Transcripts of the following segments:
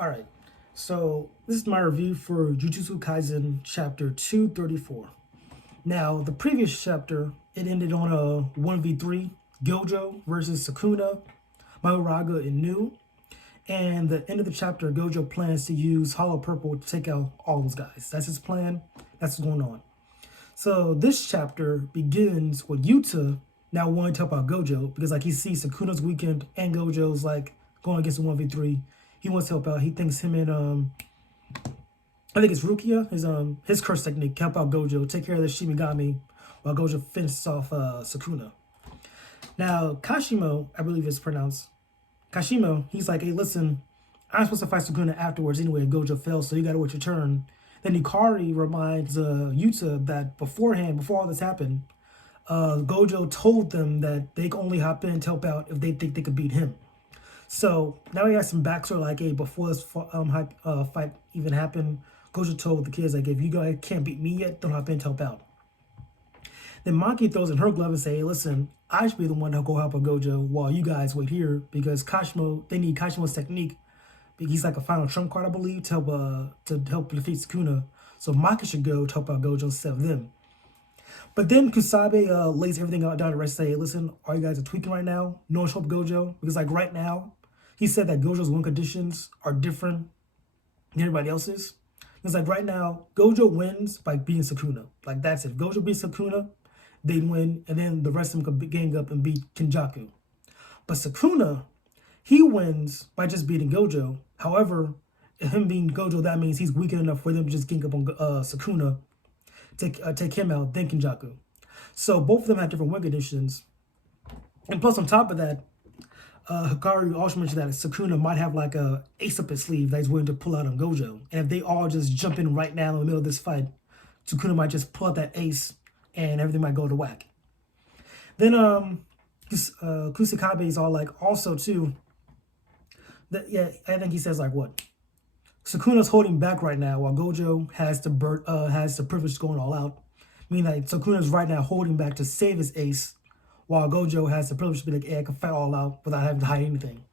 All right, so this is my review for Jujutsu Kaisen chapter 234. Now, the previous chapter, it ended on a 1v3, Gojo versus Sukuna, Mahoraga, and Nu. And the end of the chapter, Gojo plans to use Hollow Purple to take out all those guys. That's his plan. That's what's going on. So this chapter begins with Yuta now wanting to help out Gojo because like he sees Sukuna's weakened and Gojo's like going against a 1v3. He wants to help out. He thinks him and I think it's Rukia, his curse technique, help out Gojo, take care of the Shimigami while Gojo finishes off Sukuna. Now Kashimo, I believe it's pronounced Kashimo, he's like, hey, listen, I'm supposed to fight Sukuna afterwards anyway if Gojo fails, so you gotta wait your turn. Then Ikari reminds Yuta that beforehand, before all this happened, Gojo told them that they can only hop in to help out if they think they could beat him. So now we got some backstory like, hey, before this fight even happened, Gojo told the kids, like, if you guys can't beat me yet, don't hop in to help out. Then Maki throws in her glove and say, hey, listen, I should be the one to go help a Gojo while you guys wait here because they need Kashimo's technique. He's like a final trump card, I believe, to help defeat Sukuna. So Maki should go to help out Gojo instead of them. But then Kusabe lays everything out down to rest. Say, hey, listen, are you guys tweaking right now? No one show up Gojo because like right now, he said that Gojo's win conditions are different than everybody else's. It's like right now, Gojo wins by beating Sukuna. Like that's it. If Gojo beats Sukuna, they win, and then the rest of them could gang up and beat Kenjaku. But Sukuna, he wins by just beating Gojo. However, him being Gojo, that means he's weak enough for them to just gang up on Sukuna, take him out, then Kenjaku. So both of them have different win conditions. And plus on top of that, Hikaru also mentioned that Sukuna might have like a ace up his sleeve that he's willing to pull out on Gojo. And if they all just jump in right now in the middle of this fight, Sukuna might just pull out that ace and everything might go to whack. Then Kusakabe is all like, also too, that yeah, I think he says like what? Sukuna's holding back right now while Gojo has the privilege going all out. Meaning like Sukuna's right now holding back to save his ace while Gojo has the privilege to be like, hey, I can fight all out without having to hide anything.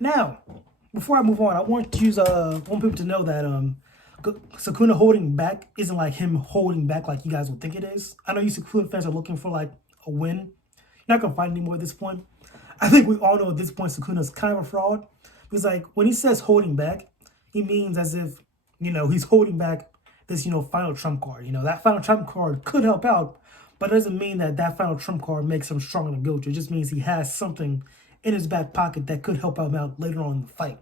Now, before I move on, I want people to know that Sukuna holding back isn't like him holding back like you guys would think it is. I know you Sukuna fans are looking for like a win. You're not gonna fight anymore at this point. I think we all know at this point Sukuna's kind of a fraud. Because like when he says holding back, he means as if, he's holding back this, final trump card. That final trump card could help out, but it doesn't mean that final trump card makes him stronger than Gojo. It just means he has something in his back pocket that could help him out later on in the fight.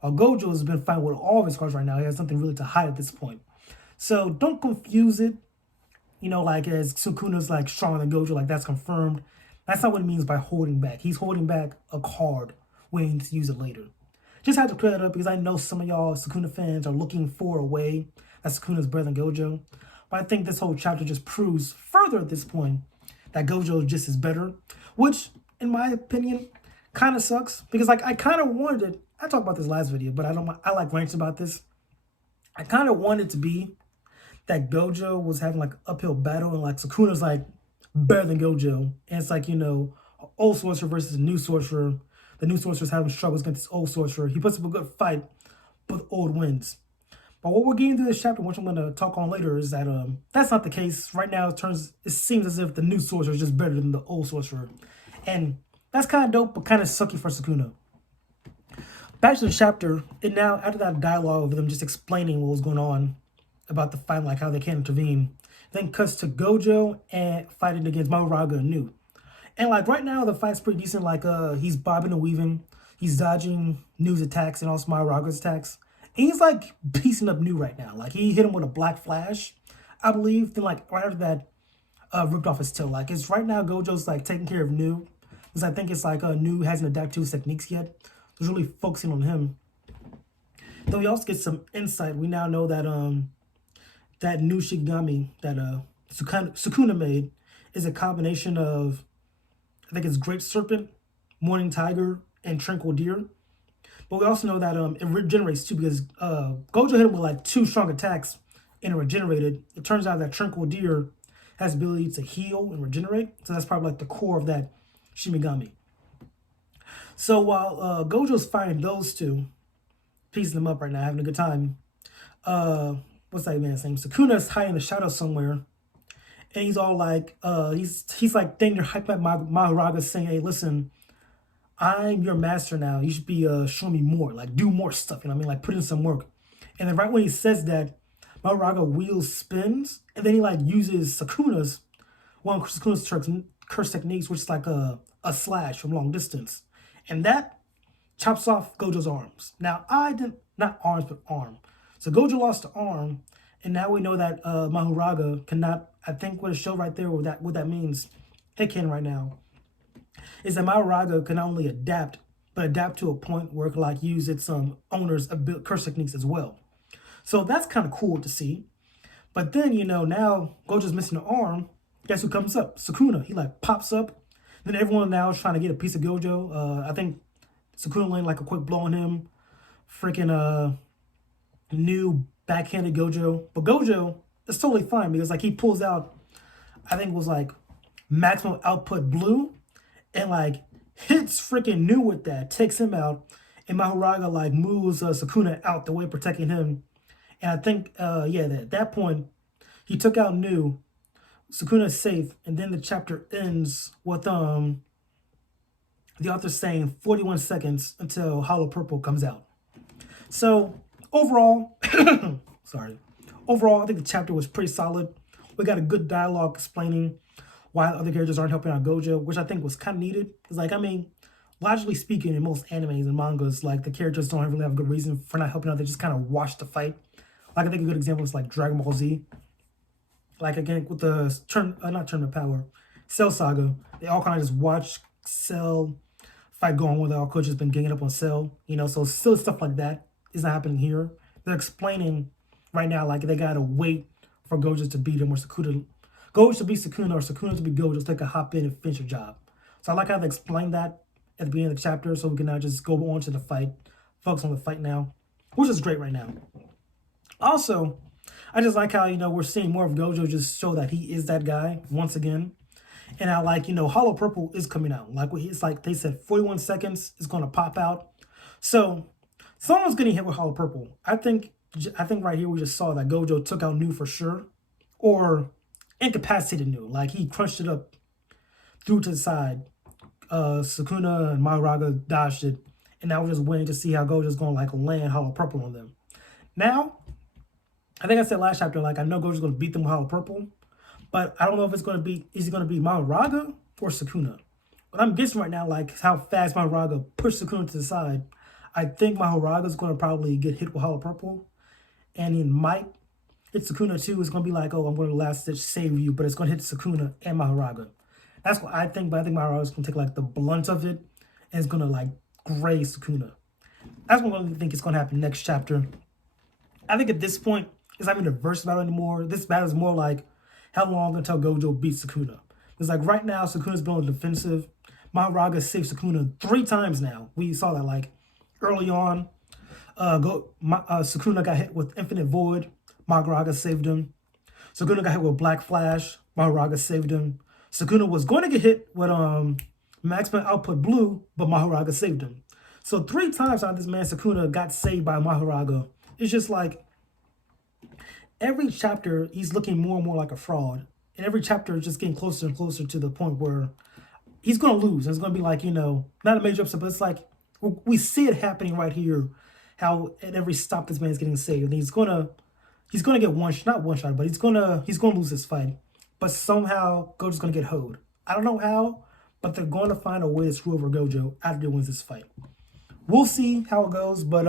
While Gojo has been fighting with all of his cards right now, he has something really to hide at this point. So don't confuse it, like as Sukuna's like stronger than Gojo, like that's confirmed. That's not what it means by holding back. He's holding back a card waiting to use it later. Just had to clear that up because I know some of y'all Sukuna fans are looking for a way that Sukuna's better than Gojo. But I think this whole chapter just proves further at this point that Gojo just is better. Which, in my opinion, kind of sucks. Because like I kind of wanted it. I talked about this last video, but I like ranting about this. I kind of wanted it to be that Gojo was having like an uphill battle and like Sukuna's like better than Gojo. And it's like, old sorcerer versus a new sorcerer. The new sorcerer's having struggles against this old sorcerer. He puts up a good fight, but the old wins. But what we're getting through this chapter, which I'm going to talk on later, is that that's not the case. Right now, it seems as if the new sorcerer is just better than the old sorcerer. And that's kind of dope, but kind of sucky for Sukuna. Back to the chapter, and now after that dialogue of them just explaining what was going on about the fight, like how they can't intervene, then cuts to Gojo and fighting against Mahoraga and Nu. And like right now, the fight's pretty decent. Like he's bobbing and weaving, he's dodging Nu's attacks and also Mahoraga's attacks. And he's like piecing up Nu right now. Like he hit him with a black flash, I believe. Then like right after that, ripped off his tail. Like it's right now Gojo's like taking care of Nu, because I think it's like Nu hasn't adapted to his techniques yet. So he's really focusing on him. Then we also get some insight. We now know that that new Shikigami that Sukuna made is a combination of, I think it's Great Serpent, Morning Tiger, and Tranquil Deer. But we also know that it regenerates too, because Gojo hit him with like 2 strong attacks and it regenerated. It turns out that Tranquil Deer has the ability to heal and regenerate. So that's probably like the core of that Shimigami. So while Gojo's fighting those two, piecing them up right now, having a good time. What's that man's name? Sukuna's hiding in the shadows somewhere, and he's all like, he's like, dang, you're hyping up Mahoraga, saying, hey, listen, I'm your master now. You should be showing me more, like do more stuff. You know what I mean? Like put in some work. And then right when he says that, Mahoraga wheels spins, and then he like uses one of Sukuna's curse techniques, which is like a slash from long distance, and that chops off Gojo's arms. Now I didn't, not arms but arm. So Gojo lost the arm, and now we know that Mahoraga cannot. I think what it showed right there, what that means, headcanon right now, is that Mahoraga can not only adapt, but adapt to a point where it can like use its owner's curse techniques as well. So that's kind of cool to see. But then, you know, now Gojo's missing an arm. Guess who comes up? Sukuna. He like pops up. Then everyone now is trying to get a piece of Gojo. I think Sukuna landed like a quick blow on him. Freaking new backhanded Gojo. But Gojo is totally fine because like he pulls out, I think it was like maximum output blue, and like hits freaking new with that, takes him out, and Mahoraga like moves Sukuna out the way, protecting him. And I think, at that point, he took out New. Sukuna's safe, and then the chapter ends with the author saying 41 seconds until Hollow Purple comes out. So overall, overall, I think the chapter was pretty solid. We got a good dialogue explaining why other characters aren't helping out Gojo, which I think was kind of needed. It's like, I mean, logically speaking, in most animes and mangas, like the characters don't really have a good reason for not helping out. They just kind of watch the fight. Like I think a good example is like Dragon Ball Z. Like again with the not Tournament Power, Cell Saga, they all kind of just watch Cell fight going where they all could just been ganging up on Cell. You know, so still stuff like that is not happening here. They're explaining right now like they gotta wait for Gojo to beat him or Gojo to beat Sukuna or Sukuna to beat Gojo so they can hop in and finish the job. So I like how they explained that at the beginning of the chapter, so we can now just go on to the fight, focus on the fight now, which is great right now. Also, I just like how, you know, we're seeing more of Gojo just show that he is that guy once again. And I like, you know, Hollow Purple is coming out. Like, it's like they said 41 seconds is going to pop out. So, someone's getting hit with Hollow Purple. I think right here we just saw that Gojo took out New for sure. Or incapacitated New. Like, he crunched it up, threw it to the side. Sukuna and Mahoraga dodged it. And now we're just waiting to see how Gojo's going to, like, land Hollow Purple on them. Now, I think I said last chapter, like, I know Gojo's going to beat them with Hollow Purple, but I don't know if it's going to be, is it going to be Mahoraga or Sukuna? But I'm guessing right now, like, how fast Mahoraga pushed Sukuna to the side. I think Mahoraga's going to probably get hit with Hollow Purple, and he might hit Sukuna too. It's going to be like, oh, I'm going to last ditch save you, but it's going to hit Sukuna and Mahoraga. That's what I think, but I think Mahoraga's going to take, like, the blunt of it, and it's going to, like, graze Sukuna. That's what I think is going to happen next chapter. I think at this point, it's not even a verse battle anymore. This battle is more like how long until Gojo beats Sukuna. It's like right now, Sukuna's been on the defensive. Mahoraga saved Sukuna 3 times now. We saw that like early on. Sukuna got hit with Infinite Void. Mahoraga saved him. Sukuna got hit with Black Flash. Mahoraga saved him. Sukuna was going to get hit with Maximum Output Blue, but Mahoraga saved him. So 3 times on this man, Sukuna got saved by Mahoraga. It's just like every chapter, he's looking more and more like a fraud. And every chapter is just getting closer and closer to the point where he's going to lose. And it's going to be like, you know, not a major upset, but it's like we see it happening right here. How at every stop this man's getting saved. And he's gonna get not one shot, but he's gonna lose this fight. But somehow Gojo's gonna get hoed. I don't know how, but they're going to find a way to screw over Gojo after he wins this fight. We'll see how it goes, but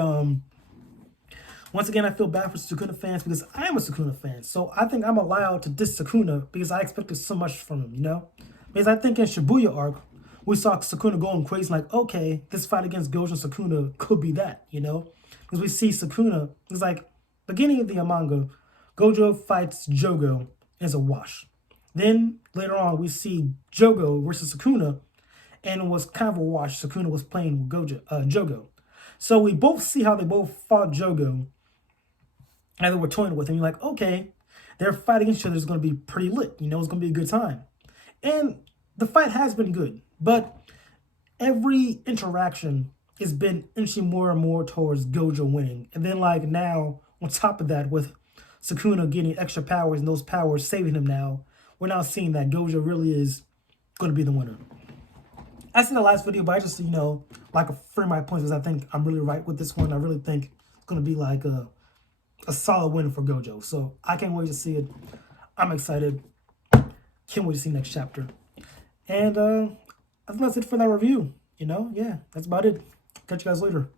once again, I feel bad for Sukuna fans because I am a Sukuna fan. So I think I'm allowed to diss Sukuna because I expected so much from him, you know? Because I think in Shibuya arc, we saw Sukuna going crazy like, okay, this fight against Gojo and Sukuna could be that, you know? Because we see Sukuna, it's like, beginning of the manga, Gojo fights Jogo, and it's a wash. Then, later on, we see Jogo versus Sukuna, and it was kind of a wash. Sukuna was playing with Jogo. So we both see how they both fought Jogo, and they were toying with him. You're like, okay, their fight against each other is going to be pretty lit. You know, it's going to be a good time. And the fight has been good, but every interaction it's been inching more and more towards Gojo winning. And then like now, on top of that, with Sukuna getting extra powers and those powers saving him now, we're now seeing that Gojo really is going to be the winner. I seen the last video, but I just, like affirm my points because I think I'm really right with this one. I really think it's going to be like a solid win for Gojo. So I can't wait to see it. I'm excited. Can't wait to see next chapter. And I think that's it for that review. Yeah, that's about it. Catch you guys later.